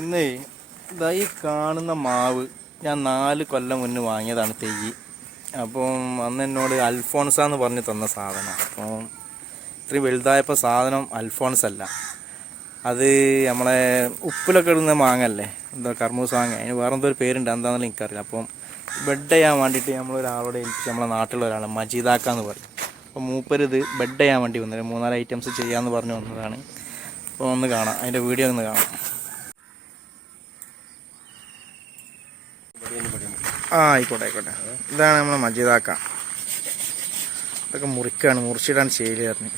ഇന്നേ ഈ കാണുന്ന മാവ് ഞാൻ 4 കൊല്ലം മുന്നേ വാങ്ങിയതാണ് തെയ്യ്. അപ്പം അന്ന് എന്നോട് അൽഫോൺസ എന്ന് പറഞ്ഞ് തന്ന സാധനം. അപ്പം ഇത്രയും വലുതായപ്പോൾ സാധനം അൽഫോൺസ് അല്ല, അത് നമ്മളെ ഉപ്പിലൊക്കെ ഇടുന്ന മാങ്ങല്ലേ, എന്താ കർമ്മൂസ് മാങ്ങ, അതിന് വേറെ എന്തോ ഒരു പേരുണ്ട്, എന്താണെന്ന് എനിക്കറിയില്ല. അപ്പം ബെഡ് ചെയ്യാൻ വേണ്ടിയിട്ട് നമ്മളൊരാളോട് ഏൽപ്പിച്ച്, നമ്മളെ നാട്ടിലുള്ള ഒരാൾ മജീദാക്കാന്ന് പറയും. അപ്പോൾ മൂപ്പര് ഇത് ബെഡ് ചെയ്യാൻ വേണ്ടി വന്നത് 3-4 ഐറ്റംസ് ചെയ്യാമെന്ന് പറഞ്ഞ് വന്നതാണ്. അപ്പോൾ ഒന്ന് കാണാം, അതിൻ്റെ വീഡിയോ ഒന്ന് കാണാം. ആയിക്കോട്ടെ. ഇതാണ് നമ്മളെ മജീദാക്ക. ഇതൊക്കെ മുറിച്ചിടാൻ ചെയ്യല് പറഞ്ഞു.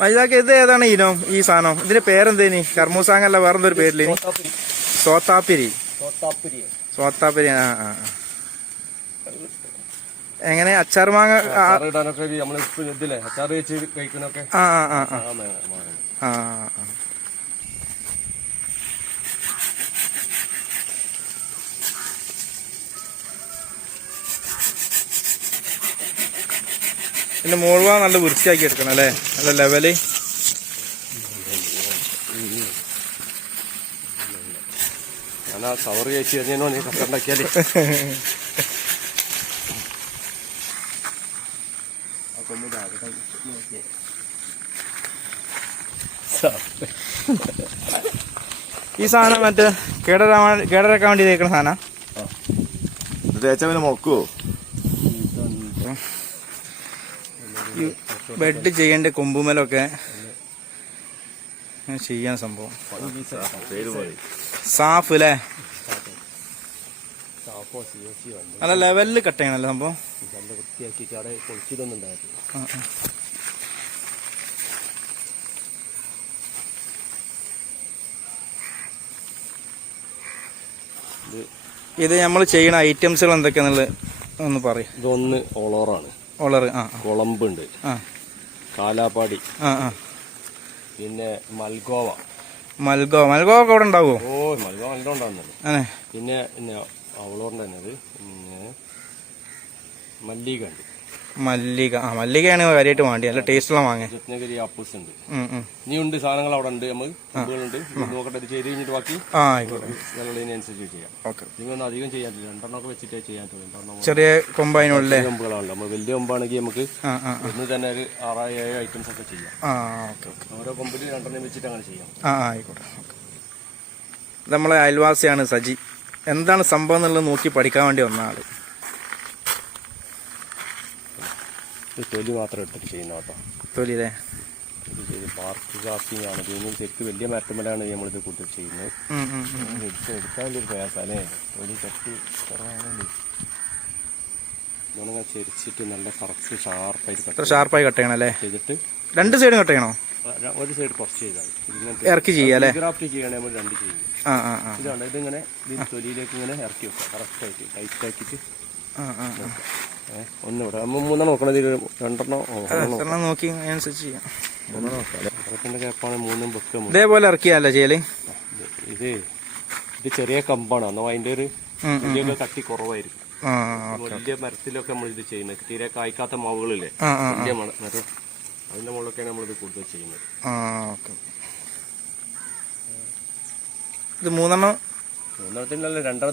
മജീദാക്ക, ഇത് ഏതാണ് ഇനം ഈ സാധനം? ഇതിന്റെ പേരെന്തേനി? കർമ്മൂസാങ്ങല്ല, വേറെന്തോ ഒരു പേരില്ലേ? സോത്താപ്പിരി. എങ്ങനെ അച്ചാർ മാങ്ങ? പിന്നെ മോൾവാ നല്ല വൃത്തിയാക്കി എടുക്കണം അല്ലേ, നല്ല ലെവല്. സവർ ചേച്ചി കഴിഞ്ഞോ നീ കണ്ടുണ്ടാക്കിയാല് ഈ സാധനം മറ്റേ കേടരക്കാൻ വേണ്ടി തേക്കണ സാധനം. തേച്ചവന് മുളക്കുവോ? ബെഡ് ചെയ്യേണ്ട കൊമ്പുമലൊക്കെ ചെയ്യാൻ സംഭവം. സാഫ് അല്ലേ, നല്ല ലെവലില് കട്ട് ചെയ്യണല്ലേ സംഭവം. ഇത് നമ്മൾ ചെയ്യണ ഐറ്റംസുകൾ എന്തൊക്കെയാന്നുള്ളത് ഒന്ന് പറയും. ഇതൊന്ന് ഒളറാണ്, കുളമ്പുണ്ട്, കാലാപ്പാടി, പിന്നെ മൽഗോവ ഒക്കെ അവിടെ ഉണ്ടാവുമോ? മൽഗോവ നല്ല ഉണ്ടാവുന്നുണ്ട്. പിന്നെ അവളോറിന്റെ തന്നെ അത്, പിന്നെ മല്ലികയാണ് കാര്യമായിട്ട് വേണ്ടി, നല്ല ടേസ്റ്റുള്ള വാങ്ങ. രത്നഗിരി ആപ്പിൾസ് ഉണ്ട്, ഇനിയുണ്ട് സാധനങ്ങൾ അവിടെ ഉണ്ട്. നമുക്ക് നോക്കട്ടെ, ചെയ്ത് കഴിഞ്ഞിട്ട് ബാക്കി അനുസരിച്ച് ചെയ്യാം. നിങ്ങളൊന്നും അധികം ചെയ്യാൻ 2 വെച്ചിട്ടേ ചെയ്യാൻ തോന്നുന്നു. ചെറിയ കൊമ്പായിനുള്ള കൊമ്പുകളാണല്ലോ, നമ്മൾ വലിയ കൊമ്പാണെങ്കിൽ നമുക്ക് ഇന്ന് തന്നെ ഒരു 6-7 ഐറ്റംസ് ഒക്കെ ചെയ്യാം. ഓരോ കൊമ്പിൽ 2 വെച്ചിട്ട് അങ്ങനെ ചെയ്യാം. ആയിക്കോട്ടെ. നമ്മളെ അയൽവാസിയാണ് സജി. എന്താണ് സംഭവം എന്നുള്ളത് നോക്കി പഠിക്കാൻ വേണ്ടി വന്ന ആള്. തൊലി മാത്രം എടുത്തിട്ട് ചെയ്യുന്ന കേട്ടോ. തൊലിയിലെ പാർക്ക് കാസ്റ്റിംഗ് ആണ് ചെയ്യുന്നത്. ശരിക്കും വലിയ മരത്തുമലാണ് നമ്മളിത് കൂടുതൽ ചെയ്യുന്നത്. എടുക്കാൻ വലിയൊരു പ്രയാസം അല്ലേ, തൊലി കട്ടി കുറവാണല്ലേ. ഇങ്ങനെ ചെരിച്ചിട്ട് നല്ല കറക്റ്റ് ഷാർപ്പായി കട്ട് ചെയ്യണം അല്ലേ. ചെയ്തിട്ട് 2 സൈഡും കട്ട് ചെയ്യണോ? ഒരു സൈഡ് കുറച്ച് ചെയ്താൽ ഇറക്കി ചെയ്യാം. ഗ്രാഫ്റ്റ് ചെയ്യണേ നമ്മൾ 2 ചെയ്യും. ഇതാണ് ഇതിങ്ങനെ തൊലിയിലേക്ക് ഇങ്ങനെ ഇറക്കി വെക്കാം കറക്റ്റായിട്ട് ടൈറ്റ് ആക്കിയിട്ട്. ഒന്നിവിടെ 3 നോക്കണത്, 2 നോക്കി അനുസരിച്ച് ചെയ്യാം. ഗ്യാപ്പാണ് 3 വെക്കുക. ഇതേപോലെ ഇറക്കിയല്ല ചെയ്യല്. ഇത് ചെറിയ കമ്പാണ്, അന്നോ അതിന്റെ ഒരു വലിയൊക്കെ കട്ടി കുറവായിരിക്കും. വലിയ മരത്തിലൊക്കെ നമ്മൾ ഇത് ചെയ്യുന്നത്, തീരെ കായ്ക്കാത്ത മാവുകളില്ലേ, വലിയ മരം, അതിന്റെ മുകളിലൊക്കെയാണ് നമ്മളിത് കൂടുതൽ ചെയ്യുന്നത്. ഇത് 3-3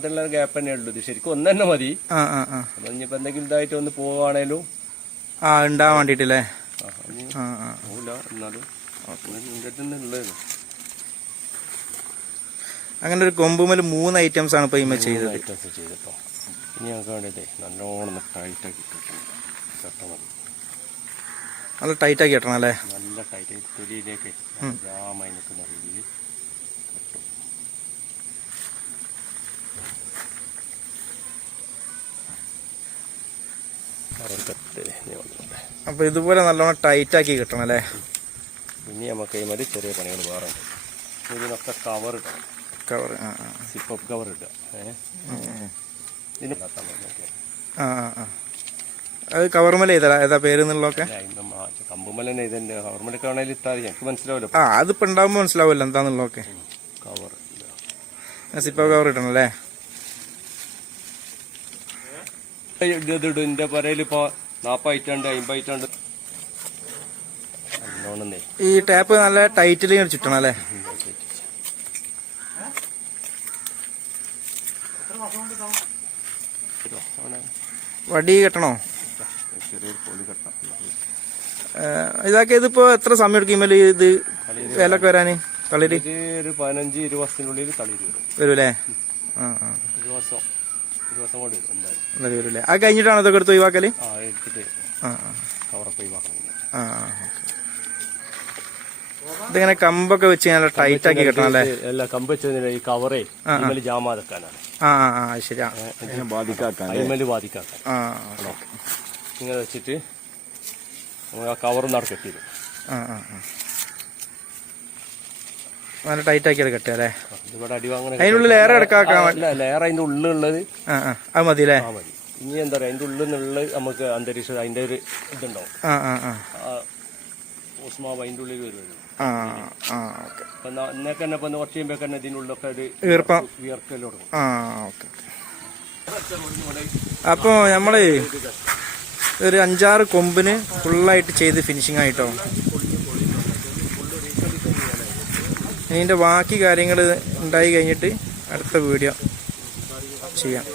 2 ഗ്യാപ്പ് തന്നെ ഉള്ളൂ. ഇത് ശരിക്കും 1 തന്നെ മതി. അപ്പൊ ഇനിയിപ്പോ എന്തെങ്കിലും ഇതായിട്ട് ഒന്ന് പോവാണേലും ഉണ്ടാവാൻ വേണ്ടിട്ടല്ലേ. പോവില്ല, എന്നാലും ഉള്ളത്. അങ്ങനെ ഒരു കൊമ്പുമേൽ 3 ഐറ്റംസ് ആണ് ഇപ്പൊ ചെയ്തത്. ഐറ്റംസ് ചെയ്തിട്ടോ. ഇനി ഞങ്ങൾക്ക് വേണ്ടതേ നല്ലോണം ടൈറ്റ് ആക്കി കെട്ടണം. നല്ല ടൈറ്റ് ആക്കി കെട്ടണം അല്ലേ. നല്ല ടൈറ്റ് തൊലിയിലേക്ക് ജാമായി നിൽക്കുന്ന രീതിയിൽ കെട്ടും. അപ്പൊ ഇതുപോലെ നല്ലോണം ടൈറ്റ് ആക്കി കിട്ടണം അല്ലേ. ഇനി നമുക്ക് ഈ മതി ചെറിയ പണികൾ വേറെ. ഇതിനൊക്കെ കവർ ഇടണം. സിപ്പ് കവർ ഇടുക. ഇതിന് അത് കവർമല ഏതാ പേര് എന്നുള്ളതൊക്കെ? കമ്പുമല തന്നെ ഇതിന്റെ കവർമലൊക്കെ ആണെങ്കിൽ ഇത്താതി എനിക്ക് മനസ്സിലാവില്ല. ആ അതിപ്പോ ഉണ്ടാവുമ്പോ മനസ്സിലാവില്ല എന്താന്നുള്ളതൊക്കെ. കവർ സിപ്പ കവർ ഇടണം അല്ലേ? ഇത് എന്റെ പുരയിൽ ഇപ്പൊ 40 ഐറ്റുണ്ട്, 50 ഐറ്റുണ്ട്. ഈ ടാപ്പ് നല്ല ടൈറ്റിൽ ചുറ്റണം അല്ലേ? വടി കെട്ടണോ? ഇതാക്കി ഇതിപ്പോ എത്ര സമയം എടുക്കും ഇത് വേലൊക്കെ വരാന്? തളിര് ഒരു 15-20 വർഷത്തിനുള്ളിൽ തളിര് വരൂല്ലേ? വരൂല്ലേ? അത് കഴിഞ്ഞിട്ടാണ് ഇതൊക്കെ എടുത്ത് ഒഴിവാക്കല്? ഇതിങ്ങനെ കമ്പൊക്കെ വെച്ച് നല്ല ടൈറ്റ് ആക്കി കിട്ടണം അല്ലേ? അല്ല, കമ്പ് വെച്ചതിന് ഈ കവറേ ജാമാതെക്കാനാണ്. ശരിയാ, ബാധിക്കാക്കാൻ ഇങ്ങനെ വെച്ചിട്ട് ആ കവർ നടക്കെത്തിയത് നല്ല ടൈറ്റ് ആക്കി കെട്ടുക അല്ലേ? ഇവിടെ അടിവാങ്ങനെ അതിനുള്ളിൽ ലെയർ എടുക്കാം. ലെയർ അതിന്റെ ഉള്ളിലുള്ളത് അത് മതി അല്ലേ? മതി. ഇനി എന്താ പറയാ, അതിന്റെ ഉള്ളിൽ നിന്നുള്ളത് നമുക്ക് അന്തരീക്ഷം അതിന്റെ ഒരു ഇതുണ്ടാവും. ഊഷ്മാവ് അതിന്റെ ഉള്ളിൽ വരുമല്ലോ. എന്നൊക്കെ തന്നെ ഇപ്പൊ കുറച്ച് കഴിയുമ്പോ തന്നെ ഇതിനുള്ളൊക്കെ ഒരു വിയർക്കല് തുടങ്ങും. അപ്പൊ നമ്മള് ഒരു 5-6 കൊമ്പിന് ഫുള്ളായിട്ട് ചെയ്ത് ഫിനിഷിംഗ് ആയിട്ടോ. ഇതിന്റെ ബാക്കി കാര്യങ്ങൾ ഉണ്ടായി കഴിഞ്ഞിട്ട് അടുത്ത വീഡിയോ ചെയ്യാം.